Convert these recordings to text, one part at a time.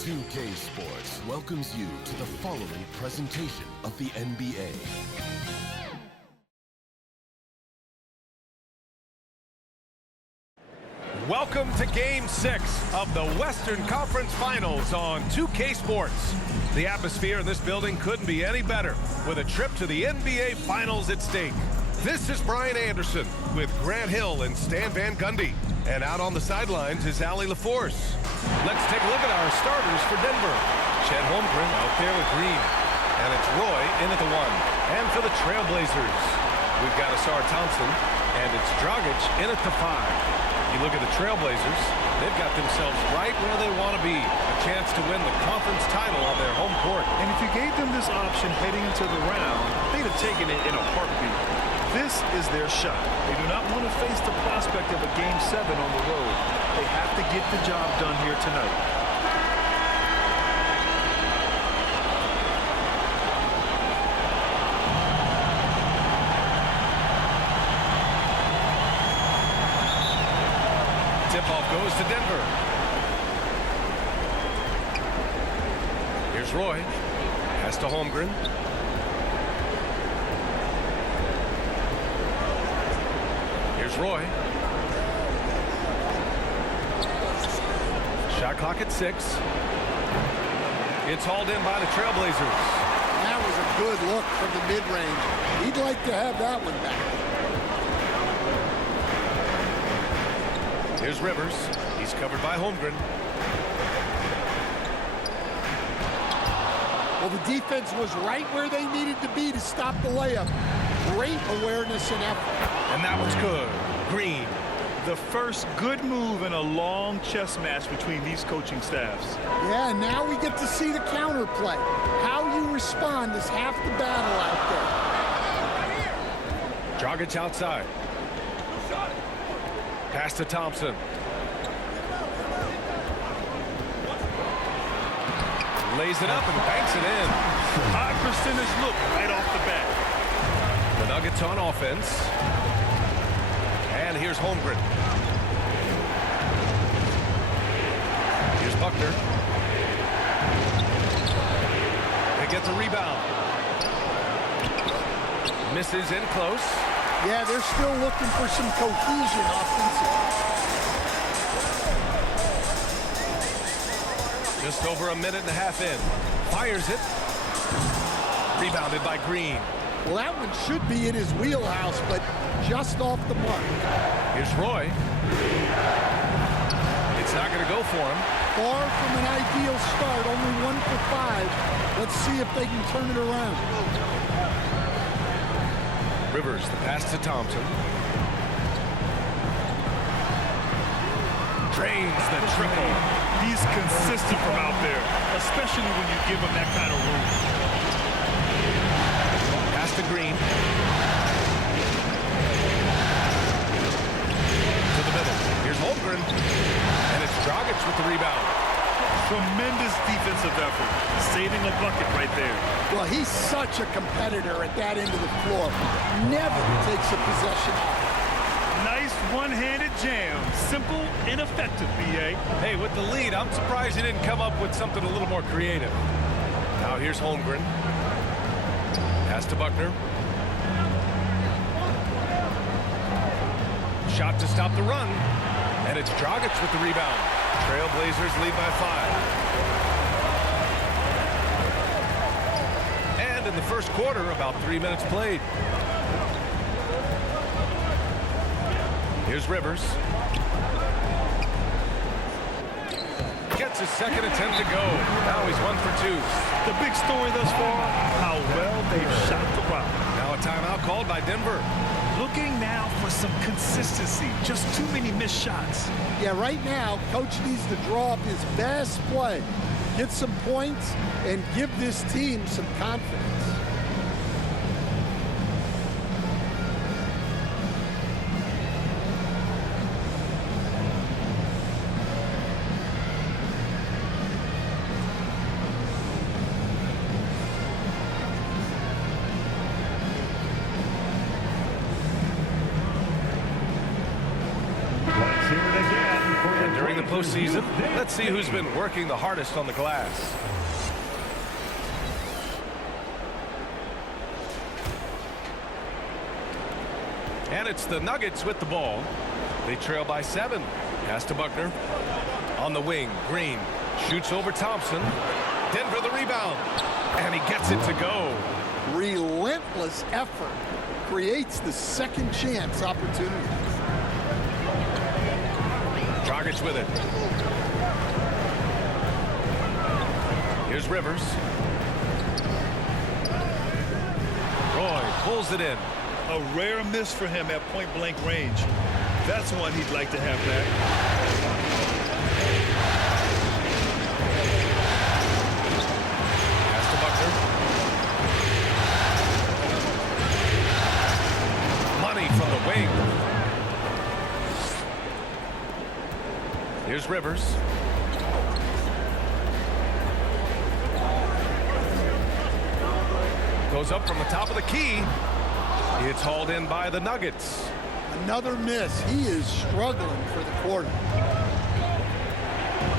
2K Sports welcomes you to the following presentation of the NBA. Welcome to Game 6 of the Western Conference Finals on 2K Sports. The atmosphere in this building couldn't be any better with a trip to the NBA Finals at stake. This is Brian Anderson with Grant Hill and Stan Van Gundy. And out on the sidelines is Allie LaForce. Let's take a look at our starters for Denver. Chet Holmgren out there with Green. And it's Roy in at the 1. And for the Trailblazers, we've got Ausar Thompson. And it's Dragic in at the 5. You look at the Trailblazers, they've got themselves right where they want to be. A chance to win the conference title on their home court. And if you gave them this option heading into the round, they'd have taken it in a heartbeat. This is their shot. They do not want to face the prospect of a Game 7 on the road. They have to get the job done here tonight. Tip-off goes to Denver. Here's Roy. Pass to Holmgren. Here's Roy. Shot clock at 6. It's hauled in by the Trailblazers. That was a good look from the mid-range. He'd like to have that one back. Here's Rivers. He's covered by Holmgren. Well, the defense was right where they needed to be to stop the layup. Great awareness and effort. And that was good. Green. The first good move in a long chess match between these coaching staffs. Yeah, and now we get to see the counterplay. How you respond is half the battle out there. Dragic outside. Pass to Thompson. Lays it up and banks it in. High percentage look right off the bat. The Nuggets on offense. And here's Holmgren. Here's Buckner. They get the rebound. Misses in close. Yeah, they're still looking for some cohesion offensively. Just over a minute and a half in. Fires it. Rebounded by Green. Well, that one should be in his wheelhouse, but just off the mark. Here's Roy. It's not going to go for him. Far from an ideal start, only 1 for 5. Let's see if they can turn it around. Rivers, the pass to Thompson. Drains the triple. He's consistent from out there, especially when you give him that kind of room. Pass to Green. To the middle. Here's Holmgren. And it's Dragic with the rebound. Tremendous defensive effort. Saving a bucket right there. Well, he's such a competitor at that end of the floor. Never takes a possession. Nice one-handed jam. Simple and effective, B.A. Hey, with the lead, I'm surprised he didn't come up with something a little more creative. Now here's Holmgren. Pass to Buckner. Shot to stop the run. And it's Dragic with the rebound. Trailblazers lead by 5. And in the first quarter, about 3 minutes played. Here's Rivers. Gets his second attempt to go. Now he's 1 for 2. The big story thus far, how well they've shot the rock. Now a timeout called by Denver. Looking now for some consistency. Just too many missed shots. Yeah, right now, Coach needs to draw up his best play, get some points, and give this team some confidence. postseason. Let's see who's been working the hardest on the glass. And it's the Nuggets with the ball. They trail by 7. Pass to Buckner. On the wing, Green shoots over Thompson. Denver the rebound. And he gets it to go. Relentless effort creates the second chance opportunity. Dragic with it. Here's Rivers. Roy pulls it in. A rare miss for him at point-blank range. That's one he'd like to have back. Pass to Buckner. Money from the wing. Here's Rivers. Goes up from the top of the key. It's hauled in by the Nuggets. Another miss. He is struggling for the quarter.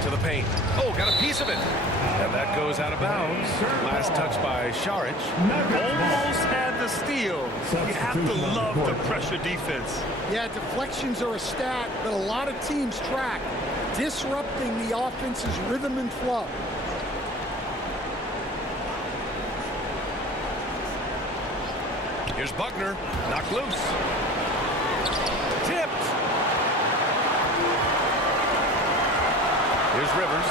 To the paint. Oh, got a piece of it. And that goes out of bounds. Last touch by Šarić. Almost had the steal. You have to love the pressure defense. Yeah, deflections are a stat that a lot of teams track, disrupting the offense's rhythm and flow. Here's Buckner. Knocked loose. Tipped. Here's Rivers.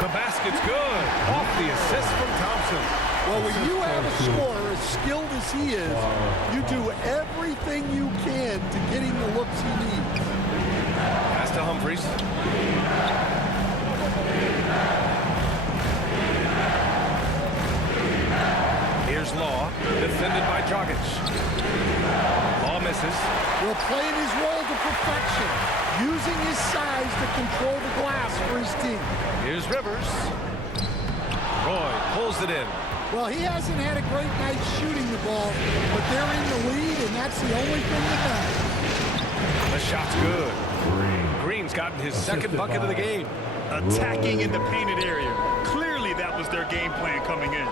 The basket's good. Off the assist from Thompson. Well, when you have a scorer as skilled as he is, you do everything you can to get him the looks he needs. Pass to Humphries. Here's Law, defended by Dragic. Law misses. Well, playing his role to perfection, using his size to control the glass for his team. Here's Rivers. Roy pulls it in. Well, he hasn't had a great night shooting the ball, but they're in the lead, and that's the only thing that matters. The shot's good. Green's gotten his second bucket of the game. Attacking in the painted area. Clearly that was their game plan coming in.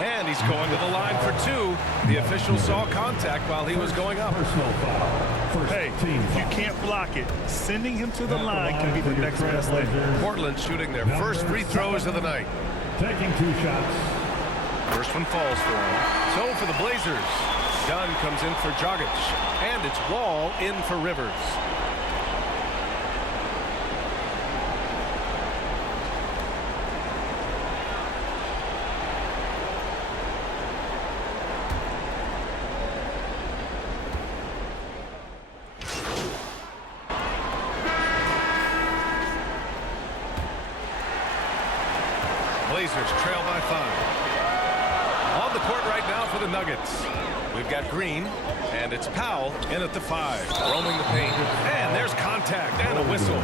And he's going to the line for 2. The official saw contact while he was going up. Hey, if you can't block it, sending him to the line can be the next best thing. Portland shooting their first free throws of the night. Taking 2 shots. First one falls for him. So for the Blazers, Dunn comes in for Dragic. And it's Wall in for Rivers. Blazers trail by 5. On the court right now for the Nuggets. We've got Green, and it's Powell in at the 5, roaming the paint. And there's contact and a whistle.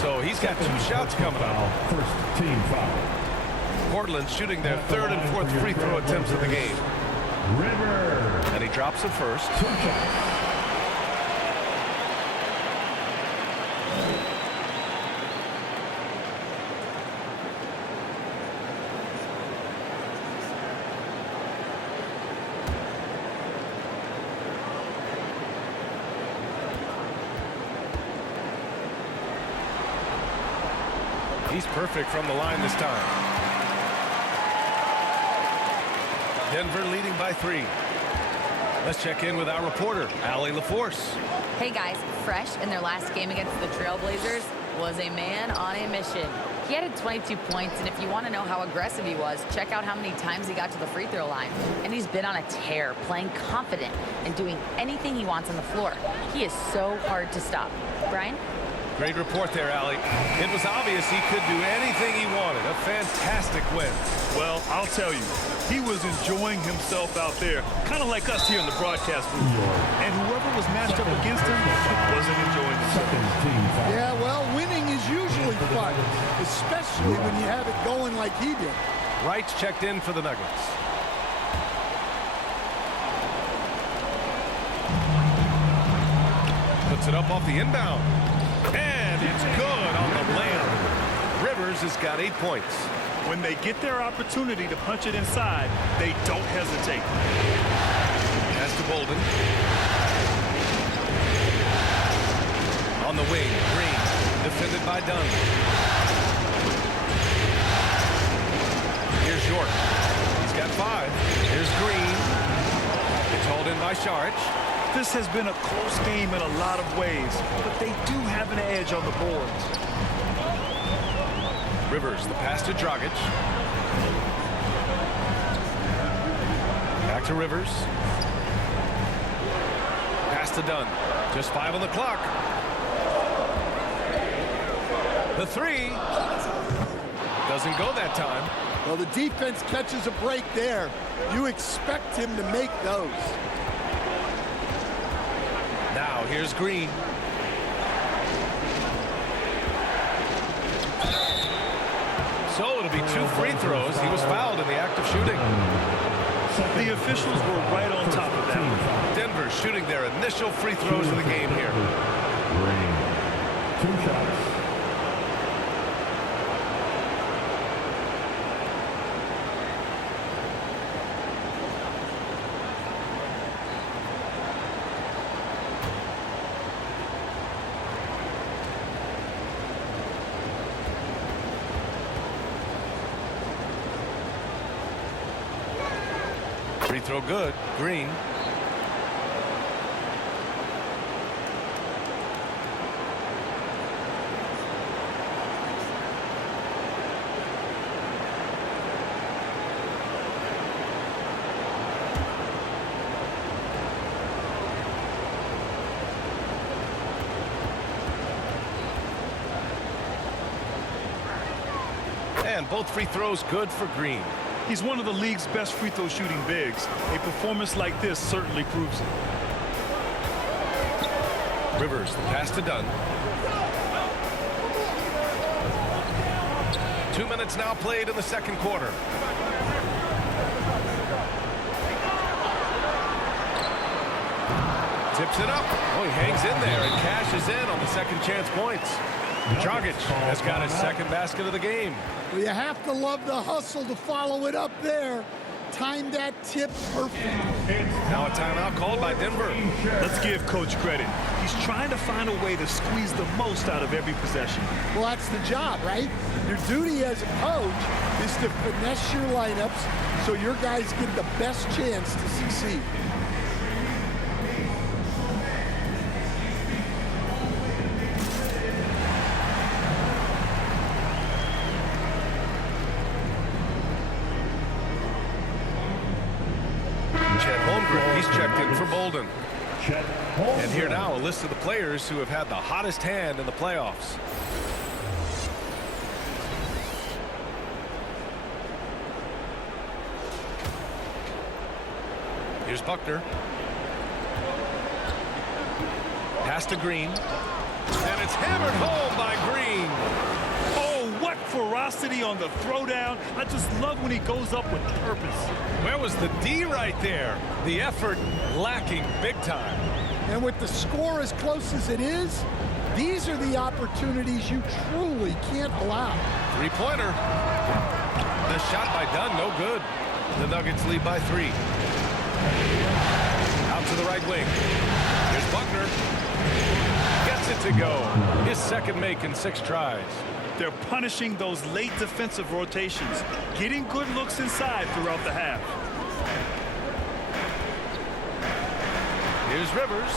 So he's got 2 shots coming up. First team foul. Portland shooting their 3rd and 4th free throw attempts of the game. River. And he drops the first. 2 shots. He's perfect from the line this time. Denver leading by 3. Let's check in with our reporter, Allie LaForce. Hey guys, fresh in their last game against the Trailblazers was a man on a mission. He added 22 points, and if you want to know how aggressive he was, check out how many times he got to the free throw line. And he's been on a tear, playing confident and doing anything he wants on the floor. He is so hard to stop. Brian? Great report there, Allie. It was obvious he could do anything he wanted. A fantastic win. Well, I'll tell you, he was enjoying himself out there, kind of like us here in the broadcast booth. And whoever was matched up against him wasn't enjoying himself. Yeah, well, winning is usually fun, especially when you have it going like he did. Wright's checked in for the Nuggets. Puts it up off the inbound. And it's good on the layup. Rivers has got 8 points. When they get their opportunity to punch it inside, they don't hesitate. Pass to Bolden. On the wing, Green, defended by Dunn. Here's York. He's got 5. Here's Green. It's hauled in by Saric. This has been a close game in a lot of ways, but they do have an edge on the boards. Rivers, the pass to Dragic. Back to Rivers. Pass to Dunn. Just 5 on the clock. The 3 doesn't go that time. Well, the defense catches a break there. You expect him to make those. Now here's Green. So it'll be 2 free throws. He was fouled in the act of shooting. The officials were right on top of that. Denver shooting their initial free throws of the game here. Green. 2 shots. Free throw good. Green. And both free throws good for Green. He's one of the league's best free throw shooting bigs. A performance like this certainly proves it. Rivers, the pass to Dunn. 2 minutes now played in the second quarter. Tips it up. Oh, he hangs in there and cashes in on the second chance points. Dragic has got his second basket of the game. Well, you have to love the hustle to follow it up there. Timed that tip perfect. Now a timeout called by Denver. Let's give Coach credit. He's trying to find a way to squeeze the most out of every possession. Well, that's the job, right? Your duty as a coach is to finesse your lineups so your guys get the best chance to succeed. Chet Holmgren, he's checked in for Bolden. Chet Holmgren. And here now a list of the players who have had the hottest hand in the playoffs. Here's Buckner. Pass to Green. And it's hammered home by Green. Oh, what ferocity on the throwdown. I just love when he goes up with purpose. Where was the D right there? The effort lacking big time. And with the score as close as it is, these are the opportunities you truly can't allow. Three-pointer. The shot by Dunn, no good. The Nuggets lead by 3. Out to the right wing. Here's Buckner. Gets it to go. His second make in 6 tries. They're punishing those late defensive rotations, getting good looks inside throughout the half. Here's Rivers.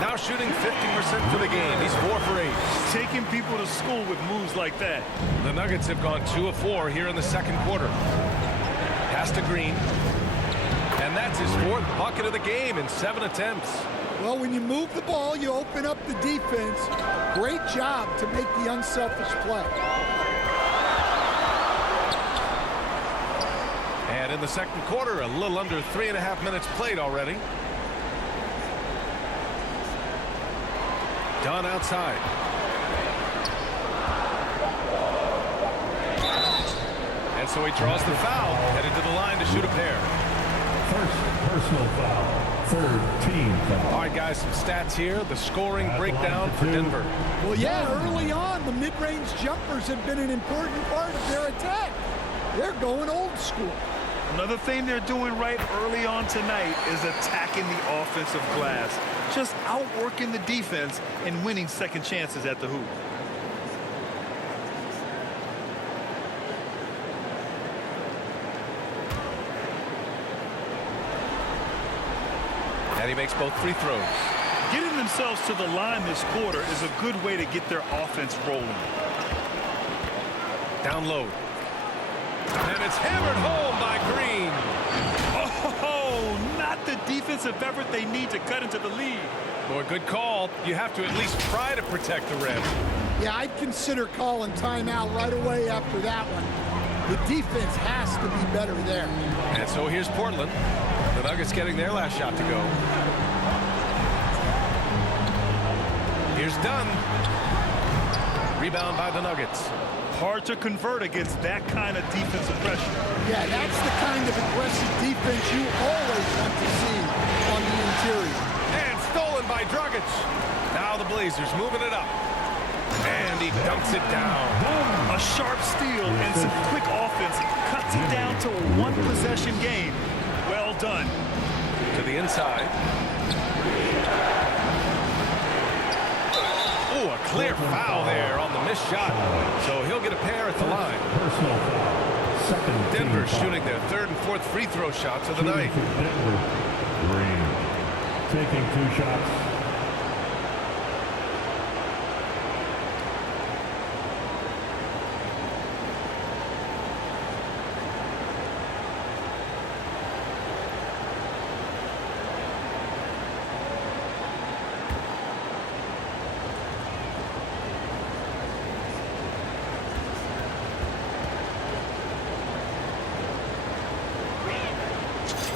Now shooting 50% for the game. He's 4 for 8. Taking people to school with moves like that. The Nuggets have gone 2 of 4 here in the second quarter. Pass to Green. And that's his 4th bucket of the game in 7 attempts. Well, when you move the ball, you open up the defense. Great job to make the unselfish play. And in the second quarter, a little under 3.5 minutes played already. Dunn outside. And so he draws the foul, headed to the line to shoot a pair. First personal foul. Third team foul. All right, guys, some stats here. The scoring breakdown for Denver. Well, yeah, early on, the mid-range jumpers have been an important part of their attack. They're going old school. Another thing they're doing right early on tonight is attacking the offensive glass. Just outworking the defense and winning second chances at the hoop. And he makes both free throws. Getting themselves to the line this quarter is a good way to get their offense rolling. Down low. And it's hammered home by Green. Oh, not the defensive effort they need to cut into the lead. Boy, good call. You have to at least try to protect the rim. Yeah, I'd consider calling timeout right away after that one. The defense has to be better there. And so here's Portland. The Nuggets getting their last shot to go. Here's Dunn. Rebound by the Nuggets. Hard to convert against that kind of defensive pressure. Yeah, that's the kind of aggressive defense you always want to see on the interior. And stolen by Dragic. Now the Blazers moving it up. And he dunks it down. A sharp steal and some quick offense cuts it down to a one-possession game. Well done. To the inside. Oh, a clear foul there on the missed shot. So he'll get a pair at the line. Personal foul. Second team Denver foul. shooting their third and fourth free throw shots of the Shooting night. for Denver. Green. Taking 2 shots.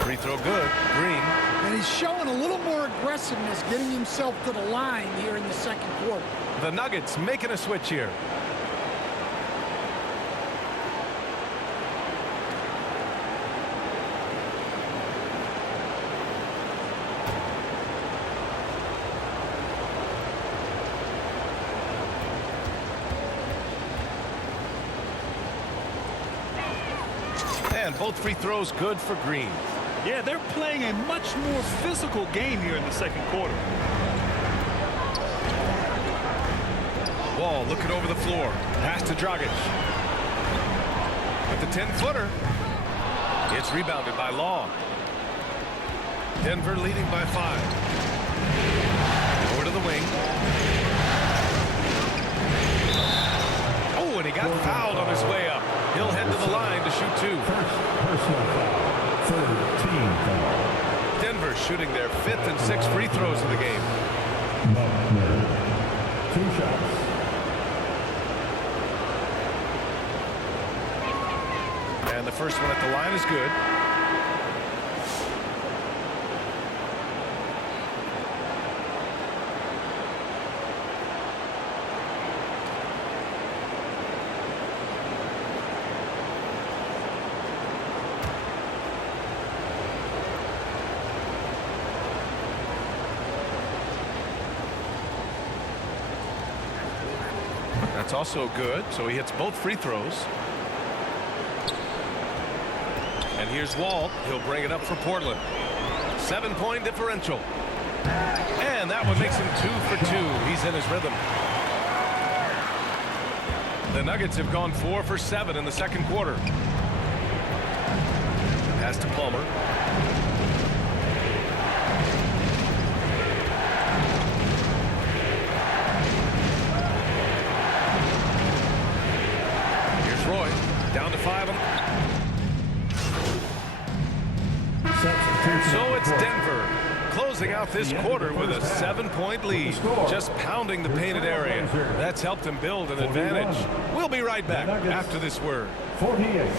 Free throw good. Green. And he's showing a little more aggressiveness, getting himself to the line here in the second quarter. The Nuggets making a switch here. And both free throws good for Green. Yeah, they're playing a much more physical game here in the second quarter. Wall looking over the floor. Pass to Dragic. With the 10-footer. It's rebounded by Law. Denver leading by 5. Over to the wing. Oh, and he got fouled on his way up. He'll head to the line to shoot 2. Personal foul. Third team foul. Denver shooting their 5th and 6th free throws of the game. Buckner. 2 shots. And the first one at the line is good. That's also good. So he hits both free throws. And here's Wall. He'll bring it up for Portland. 7-point differential. And that one makes him 2 for 2. He's in his rhythm. The Nuggets have gone 4 for 7 in the second quarter. Pass to Palmer. Roy down to 5. So it's Denver closing out this quarter with a 7-point lead, just pounding the painted area. That's helped them build an advantage. We'll be right back after this word. 48.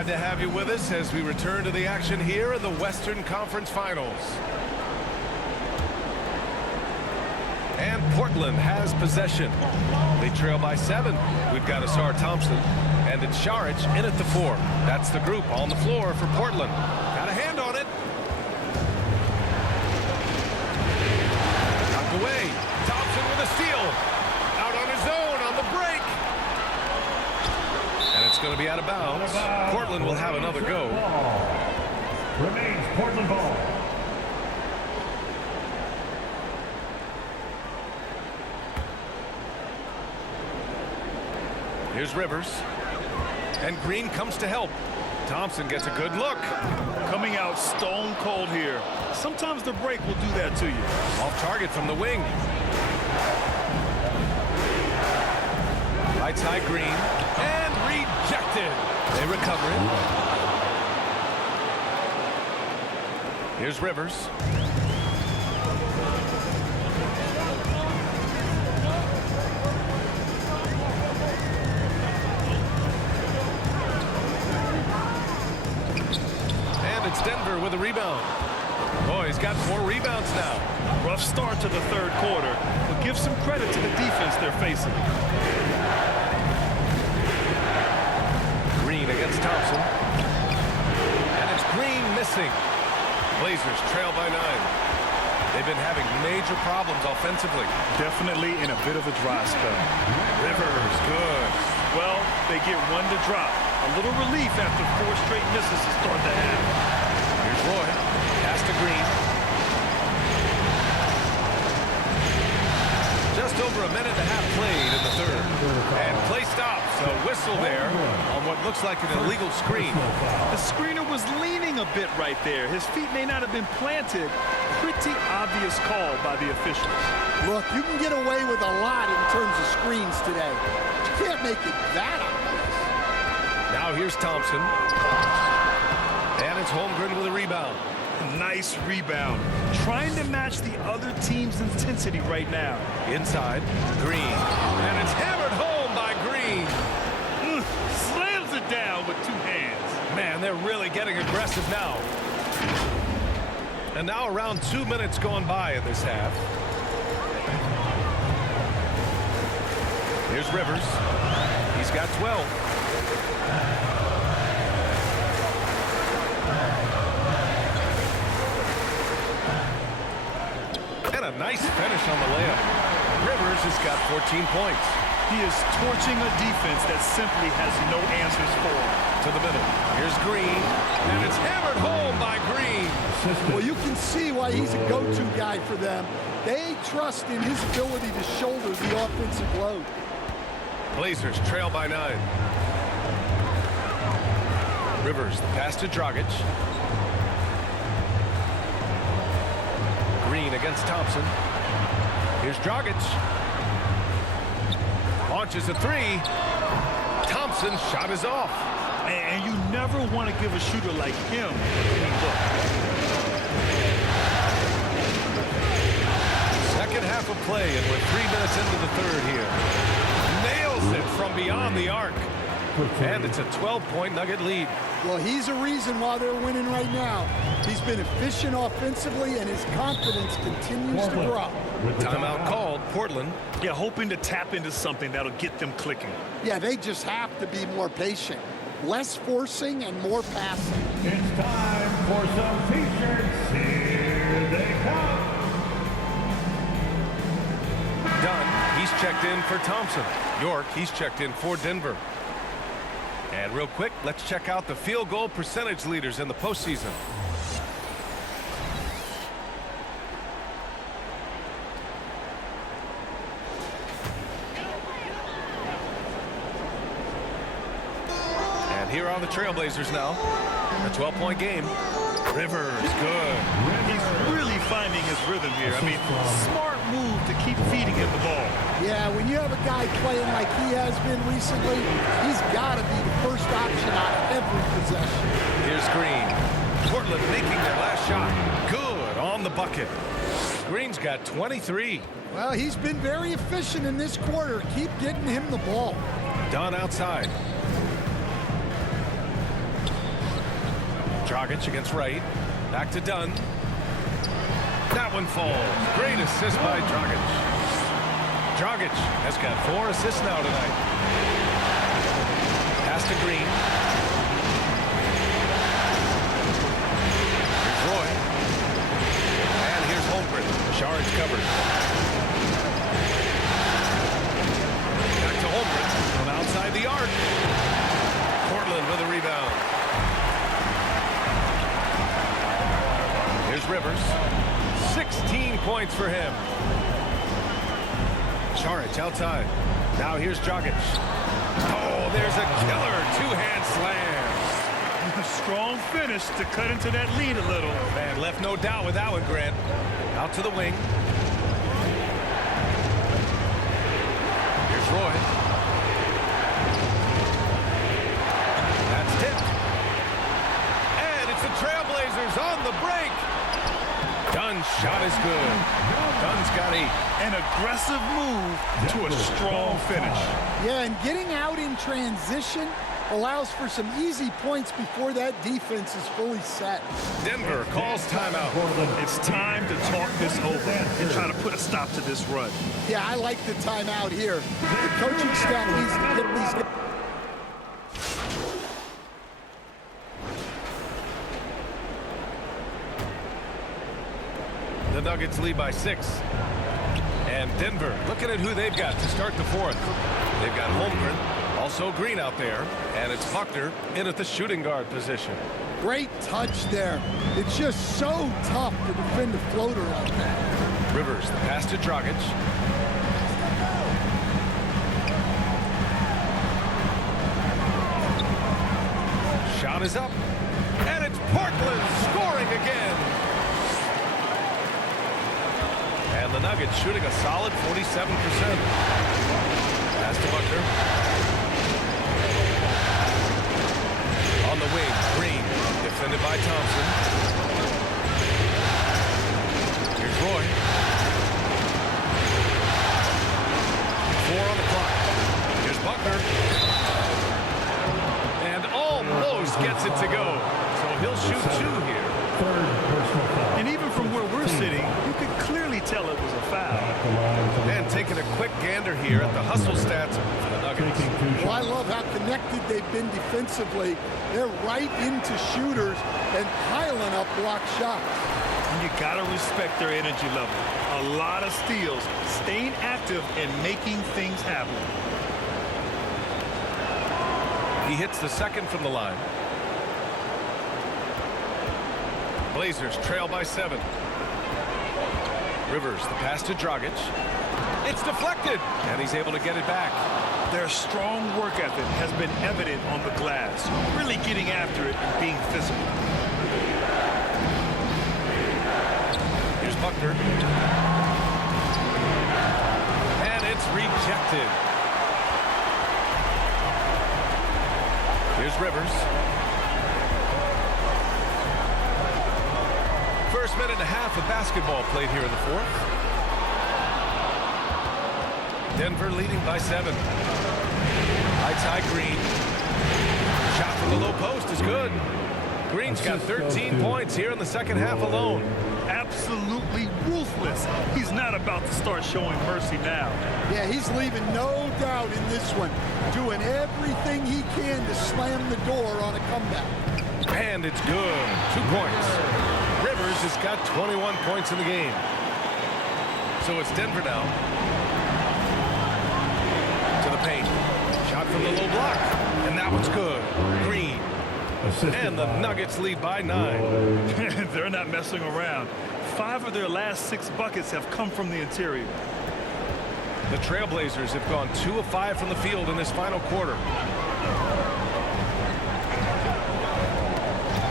Glad to have you with us as we return to the action here in the Western Conference Finals. And Portland has possession. They trail by 7. We've got Ausar Thompson, and it's Šarić in at the 4. That's the group on the floor for Portland. Got a hand on it. Knocked away. Thompson with a steal. Out on his own on the break. And it's going to be out of bounds. Portland will have another go. Remains Portland ball. Here's Rivers. And Green comes to help. Thompson gets a good look. Coming out stone cold here. Sometimes the break will do that to you. Off target from the wing. Right side Green. And rejected. They recover it. Here's Rivers. It's Denver with a rebound. Boy, he's got 4 rebounds now. Rough start to the third quarter, but give some credit to the defense they're facing. Green against Thompson. And it's Green missing. Blazers trail by 9. They've been having major problems offensively. Definitely in a bit of a dry spell. Rivers, good. Well, they get 1 to drop. A little relief after 4 straight misses to start the half. Here's Roy. Pass to Green. Just over a minute and a half played in the third. And play stops. A whistle there on what looks like an illegal screen. The screener was leaning a bit right there. His feet may not have been planted. Pretty obvious call by the officials. Look, you can get away with a lot in terms of screens today. But you can't make it that obvious. Now here's Thompson. And it's Holmgren with a rebound. Nice rebound. Trying to match the other team's intensity right now. Inside, Green. And it's hammered home by Green. Slams it down with 2 hands. Man, they're really getting aggressive now. And now around 2 minutes gone by in this half. Here's Rivers. He's got 12. And a nice finish on the layup. Rivers has got 14 points. He is torching a defense that simply has no answers for him. To the middle. Here's Green. And it's hammered home by Green. Well, you can see why he's a go-to guy for them. They trust in his ability to shoulder the offensive load. Blazers trail by 9. Rivers, the pass to Dragic. Green against Thompson. Here's Dragic. Launches a 3. Thompson's shot is off. And you never want to give a shooter like him any look. Second half of play, and we're 3 minutes into the third here. Nails it from beyond the arc. And it's a 12-point Nugget lead. Well, he's a reason why they're winning right now. He's been efficient offensively, and his confidence continues to grow. Timeout called, Portland. Yeah, hoping to tap into something that'll get them clicking. Yeah, they just have to be more patient. Less forcing and more passing. It's time for some t-shirts. Here they come. Dunn, he's checked in for Thompson. York, he's checked in for Denver. And real quick, let's check out the field goal percentage leaders in the postseason. And here are the Trailblazers now. A 12-point game. Rivers, good. He's really finding his rhythm here. I mean, smart move to keep feeding him the ball. Yeah, when you have a guy playing like he has been recently, he's got to be the first option out of every possession. Here's Green. Portland making their last shot. Good on the bucket. Green's got 23. Well, he's been very efficient in this quarter. Keep getting him the ball. Dunn outside. Dragic against Wright. Back to Dunn. That one falls. Great assist by Dragic. Dragic has got 4 assists now tonight. Pass to Green. Here's Roy. And here's Holmgren. Saric covered. Back to Holmgren from outside the arc. Portland with a rebound. Here's Rivers. 16 points for him. Saric outside. Now here's Dragic. Oh, there's a killer two-hand slam. Strong finish to cut into that lead a little. Man, left no doubt with that one, Grant. Out to the wing. Here's Roy. That's tipped. And it's the Trailblazers on the break. Dunn's shot is good. Dunn's got 8. An aggressive move to a strong finish. Yeah, and getting out in transition allows for some easy points before that defense is fully set. Denver calls timeout. It's time to talk this over and try to put a stop to this run. Yeah, I like the timeout here. The coaching staff needs to get these guys. The Nuggets lead by 6. And Denver looking at who they've got to start the 4th. They've got Holmgren, also Green out there, and it's Buckner in at the shooting guard position. Great touch there. It's just so tough to defend a floater like that. Rivers, the pass to Dragic. Shot is up, and it's Portland scoring again. And the Nuggets shooting a solid 47%. Pass to Buckner. On the wing, Green, defended by Thompson. Here's Roy. 4 on the clock. Here's Buckner. And almost gets it to go. So he'll shoot 2 here. And even from where we're sitting, you could clearly tell it was a foul. And taking a quick gander here at the hustle stats for the Nuggets. Well, I love how connected they've been defensively. They're right into shooters and piling up block shots. And you got to respect their energy level. A lot of steals, staying active and making things happen. He hits the second from the line. Blazers trail by 7. Rivers, the pass to Dragic. It's deflected, and he's able to get it back. Their strong work ethic has been evident on the glass, really getting after it and being physical. Here's Buckner. And it's rejected. Here's Rivers. First minute and a half of basketball played here in the 4th. Denver leading by 7. Outside Green. Shot from the low post is good. Green's got 13 points here in the second half alone. Absolutely ruthless. He's not about to start showing mercy now. Yeah, he's leaving no doubt in this one. Doing everything he can to slam the door on a comeback. And it's good. 2 points. Rivers has got 21 points in the game. So it's Denver now. To the paint. Shot from the low block. And that one's good. Green. And the Nuggets lead by 9. They're not messing around. 5 of their last 6 buckets have come from the interior. The Trailblazers have gone 2 of 5 from the field in this final quarter.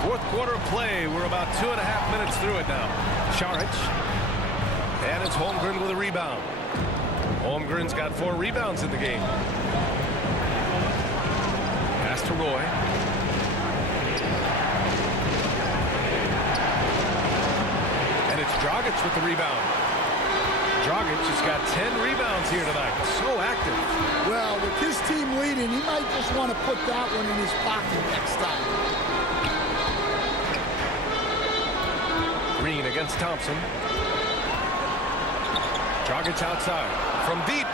4th quarter of play. We're about 2.5 minutes through it now. Saric. And it's Holmgren with a rebound. Holmgren's got 4 rebounds in the game. Pass to Roy. And it's Dragic with the rebound. Dragic has got 10 rebounds here tonight. So active. Well, with his team leading, he might just want to put that one in his pocket next time. Green against Thompson. Dragic outside from deep.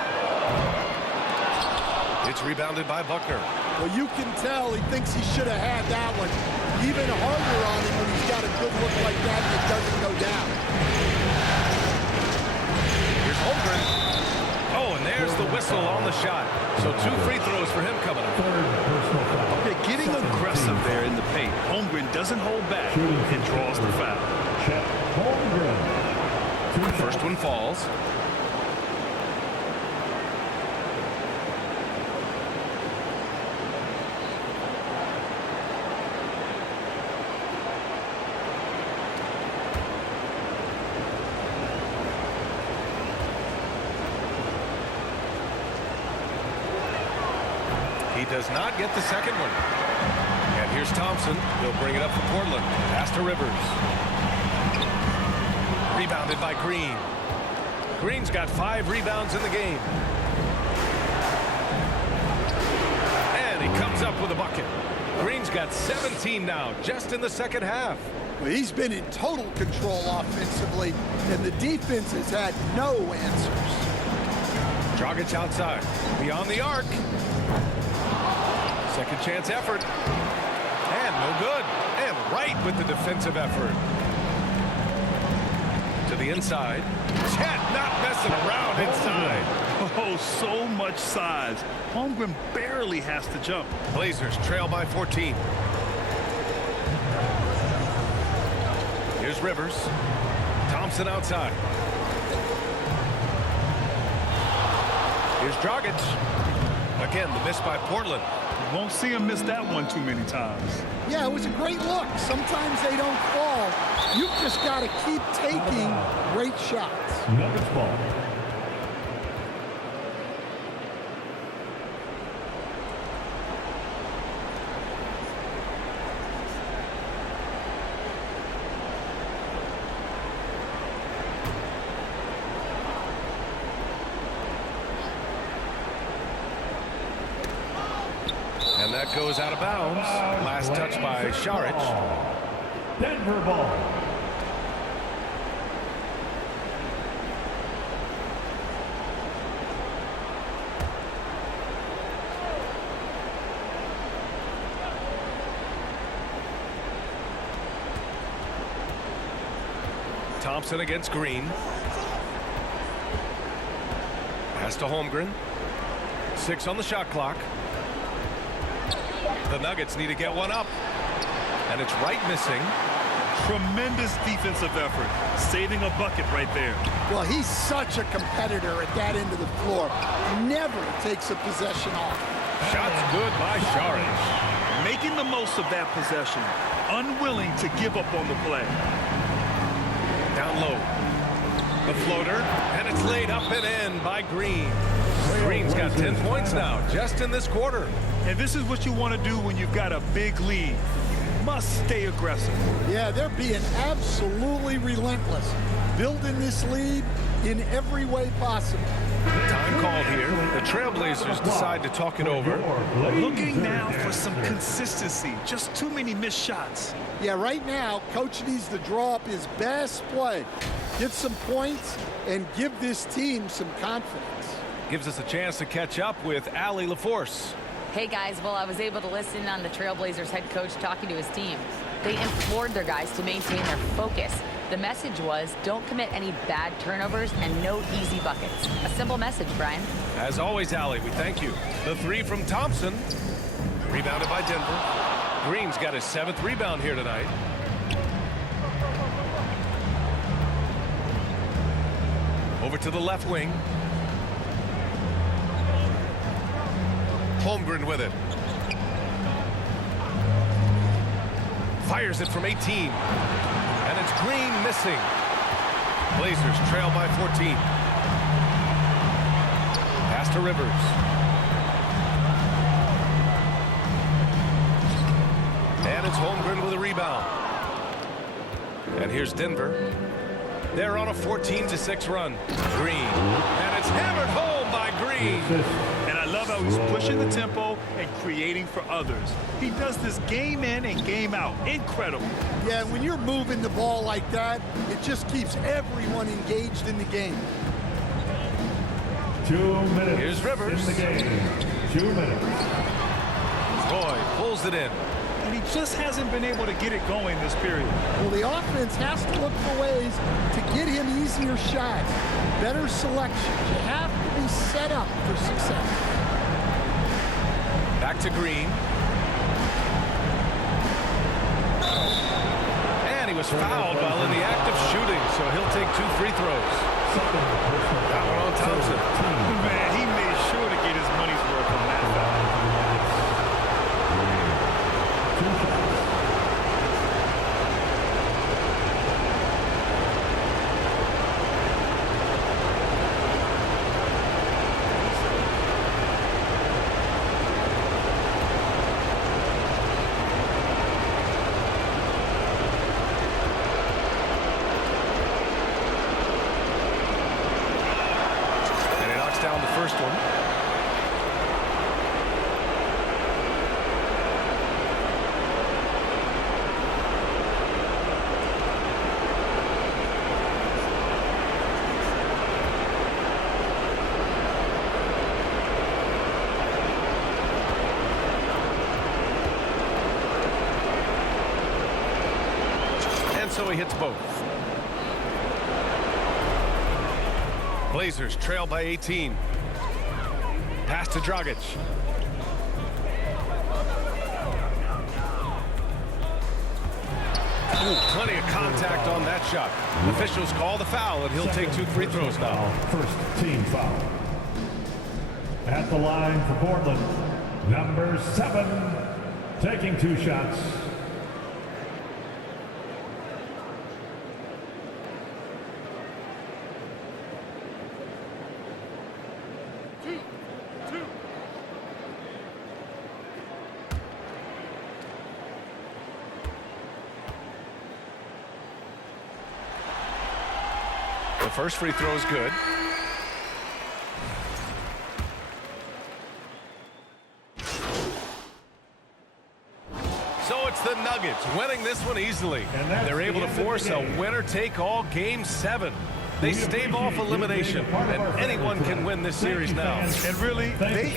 It's rebounded by Buckner. Well, you can tell he thinks he should have had that one even harder on him when he's got a good look like that and it doesn't go down. Here's Holmgren. Oh, and there's the whistle on the shot. So 2 free throws for him coming up. They're getting aggressive there in the paint. Holmgren doesn't hold back and draws the foul. First one falls. He does not get the second one. And here's Thompson. He'll bring it up for Portland. Pass to Rivers. Rebounded by Green. Green's got 5 rebounds in the game. And he comes up with a bucket. Green's got 17 now, just in the second half. Well, he's been in total control offensively, and the defense has had no answers. Dragic outside. Beyond the arc. Second chance effort. And no good. And right with the defensive effort. To the inside. Chet not messing around inside. Oh, so much size. Holmgren barely has to jump. Blazers trail by 14. Here's Rivers. Thompson outside. Here's Dragic. Again, the miss by Portland. You won't see him miss that one too many times. Yeah, it was a great look. Sometimes they don't fall. You've just got to keep taking great shots. Nuggets ball. And that goes out of bounds. Last touch by Saric. Denver ball. Thompson against Green. Pass to Holmgren. 6 on the shot clock. The Nuggets need to get one up. And it's right missing. Tremendous defensive effort. Saving a bucket right there. Well, he's such a competitor at that end of the floor. Never takes a possession off. Shots good by Saric. Making the most of that possession. Unwilling to give up on the play. Down low. The floater. And it's laid up and in by Green. Green's got 10 points now, just in this quarter. And this is what you want to do when you've got a big lead. Must stay aggressive. Yeah, they're being absolutely relentless. Building this lead in every way possible. Time called here. The Trailblazers decide to talk it over. Looking now for some consistency. Just too many missed shots. Yeah, right now, Coach needs to draw up his best play. Get some points and give this team some confidence. Gives us a chance to catch up with Allie LaForce. Hey guys, well, I was able to listen on the Trailblazers head coach talking to his team. They implored their guys to maintain their focus. The message was, don't commit any bad turnovers and no easy buckets. A simple message, Brian. As always, Allie, we thank you. The 3 from Thompson. Rebounded by Denver. Green's got his 7th rebound here tonight. Over to the left wing. Holmgren with it. Fires it from 18. And it's Green missing. Blazers trail by 14. Pass to Rivers. And it's Holmgren with a rebound. And here's Denver. They're on a 14-6 run. Green. And it's hammered home by Green. And I love love how he's pushing the tempo and creating for others. He does this game in and game out. Incredible. Yeah, when you're moving the ball like that, it just keeps everyone engaged in the game. 2 minutes. Here's Rivers. In the game. 2 minutes. Roy pulls it in. And he just hasn't been able to get it going this period. Well, the offense has to look for ways to get him easier shots, better selections. You have to be set up for success. Back to Green. And he was fouled while in the act of shooting, so he'll take 2 free throws. That one on Thompson. Man, he made sure to get his money's worth on that foul. Down the first one. And so he hits both. Blazers trail by 18. Pass to Dragic. Ooh, plenty of contact on that shot. Officials call the foul, and he'll take 2 free throws now. First team foul. At the line for Portland, number 7, taking 2 shots. The first free throw is good. So it's the Nuggets winning this one easily. They're able to force a winner-take-all Game 7. They stave off elimination, and anyone can win this series now. And really, they